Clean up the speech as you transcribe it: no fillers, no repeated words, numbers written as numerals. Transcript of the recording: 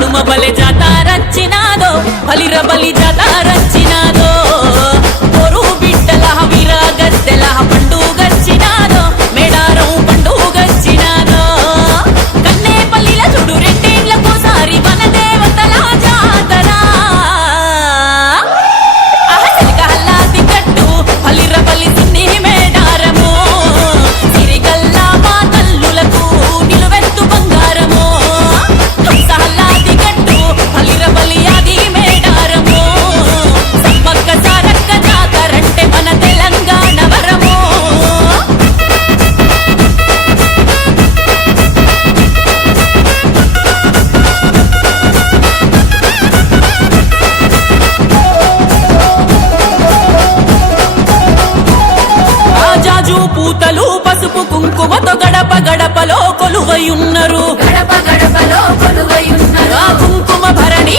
నడుమ బలె జాతారచ్చినాదో బలిర బలి జాతారచ్చినాదో పొరు బిడ్డల విరాగద్దెల పండుగచ్చినాదో మేడారం పండుగచ్చినాదో కన్నేపల్లిల చూడు రెండేళ్లకోసారి మన దేవతల జాతర అహసిరికల్లాది గట్టు బలిర బలి సిన్ని మేడారము సిరిగల్లా మా తల్లులకు నిలువెత్తు బంగారము హంసహల్లాది గట్టు బలిర బలి ఆది మేడారము సమ్మక్క సారక్క జాతరంటే మన తెలంగాణ వరము రాజాజు పూతలు పసుపు కుంకుమతో గడప గడపలో కొలువయున్నరు గడప గడపలో కొలువయున్నారు ఆ కుంకుమ భరణి